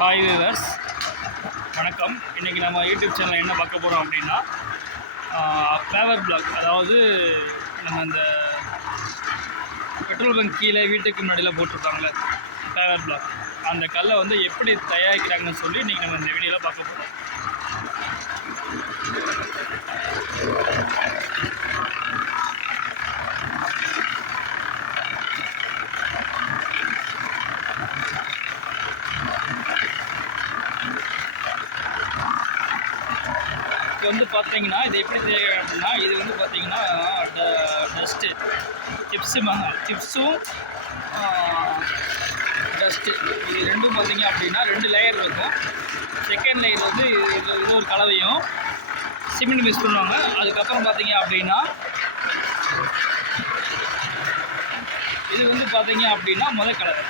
Hi viewers, வணக்கம். இன்றைக்கி நம்ம யூடியூப் சேனலில் என்ன பார்க்க போகிறோம் அப்படின்னா பேவர் பிளாக், அதாவது நம்ம இந்த பெட்ரோல் பங்க் கீழே வீட்டுக்கு முன்னாடிலாம் போட்டிருப்பாங்களே பேவர் பிளாக், அந்த கல்லை வந்து எப்படி தயாரிக்கிறாங்கன்னு சொல்லி இன்றைக்கி நம்ம இந்த வீடியோவில் பார்க்க போகிறோம். இப்போ வந்து பார்த்தீங்கன்னா இது எப்படி தயாரிக்கிறாங்க அப்படின்னா, இது வந்து பார்த்தீங்கன்னா டஸ்ட்டு சிப்ஸும் டஸ்ட்டு இது ரெண்டும் பார்த்தீங்க அப்படின்னா 2 லேயர் இருக்கும். செகண்ட் லேயர் வந்து இது ஒரு கலவையும் சிமெண்ட் மிக்ஸ் பண்ணுவாங்க. அதுக்கப்புறம் பார்த்தீங்க அப்படின்னா இது வந்து பார்த்தீங்க அப்படின்னா முதல் கலவை.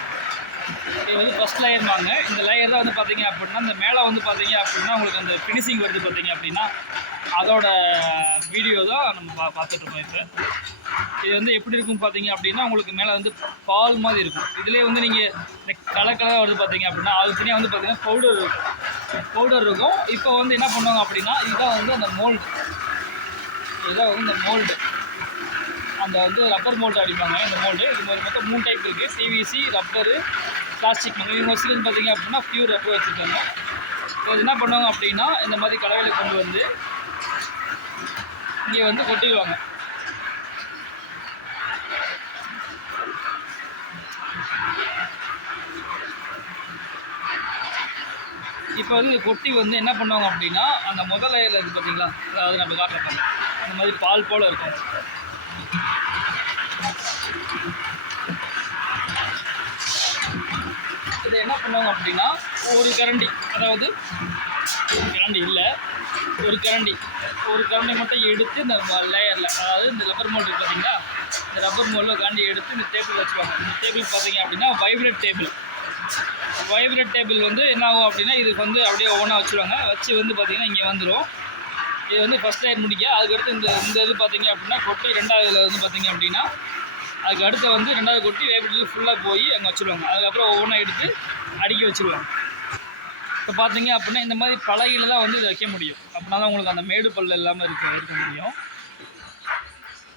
இது வந்து ஃபஸ்ட் லேயர்வாங்க. இந்த லேயர் தான் வந்து பார்த்தீங்க அப்படின்னா இந்த மேலே வந்து பார்த்தீங்க அப்படின்னா உங்களுக்கு அந்த ஃபினிஷிங் வருது பார்த்தீங்க அப்படின்னா அதோட வீடியோ தான் நம்ம பார்த்துட்ருக்கோம். இப்போ இது வந்து எப்படி இருக்கும் பார்த்தீங்க அப்படின்னா உங்களுக்கு மேலே வந்து பால் மாதிரி இருக்கும். இதிலே வந்து நீங்கள் இந்த கலக்கலாக வருது பார்த்தீங்க அப்படின்னா அது தனியாக வந்து பார்த்தீங்கன்னா பவுடர் இருக்கும். இப்போ வந்து என்ன பண்ணுவாங்க அப்படின்னா இதுதான் வந்து அந்த மோல்டு, இதுதான் வந்து இந்த மோல்டு, அந்த வந்து ரப்பர் மோல்டு அடிப்பாங்க. இந்த மோல்டு இது மாதிரி மொத்தம் 3 டைப் இருக்குது: சிவிசி, ரப்பரு, பிளாஸ்டிக். யூனிவர்சிட்டின்னு பார்த்தீங்க அப்படின்னா பியூர் ரப்பர் வச்சுருக்காங்க. இது என்ன பண்ணுவாங்க அப்படின்னா இந்த மாதிரி கலவையில் கொண்டு வந்து இங்கே வந்து கொட்டிடுவாங்க. இப்போ வந்து கொட்டி வந்து என்ன பண்ணுவாங்க அப்படின்னா அந்த முதல் லேயரில் இருக்குது பார்த்தீங்களா, அதாவது நம்ம காட்டுறப்பாங்க அந்த மாதிரி பால் போல் இருக்கும். இதை என்ன பண்ணுவாங்க அப்படின்னா ஒரு கரண்டி, அதாவது ஒரு கரண்டி மட்டும் எடுத்து இந்த லேயரில், அதாவது இந்த ரப்பர் மோல்டு இருக்குது பார்த்தீங்களா, இந்த ரப்பர் மோல்டில் கரண்டி எடுத்து இந்த டேபிள் வச்சுருவாங்க. இந்த டேபிள் பார்த்தீங்க அப்படின்னா வைப்ரேட் டேபிள் வந்து என்ன ஆகும் அப்படின்னா இதுக்கு வந்து அப்படியே ஓனாக வச்சுருவாங்க. வச்சு வந்து பார்த்திங்கன்னா இங்கே வந்துடும். இது வந்து ஃபஸ்ட் லேயர் முடிக்க, அதுக்கடுத்து இந்த இது பார்த்திங்க அப்படின்னா கொட்டி 2வது வந்து பார்த்திங்க அப்படின்னா அதுக்கு அடுத்து வந்து 2வது கொட்டி வைப்ரேட்டில் ஃபுல்லாக போய் அங்கே வச்சுருவாங்க. அதுக்கப்புறம் ஒவ்வொன்றா எடுத்து அடுக்கி வச்சுருவாங்க. இப்போ பார்த்தீங்க அப்படின்னா இந்த மாதிரி பலகையில் தான் வந்து இதை வைக்க முடியும். அப்படின்னா தான் உங்களுக்கு அந்த மேடு பல் இல்லாமல் இருக்க முடியும்.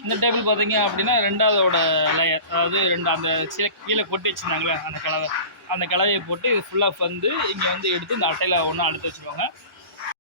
இந்த டேபிள் பார்த்தீங்க அப்படின்னா 2வதோட லேயர், அதாவது அந்த கீழே கொட்டி வச்சுருந்தாங்களே அந்த கலவையை போட்டு இது ஃபுல்லாக வந்து இங்கே வந்து எடுத்து இந்த அட்டையில் ஒன்றா அடுத்து வச்சுருவாங்க.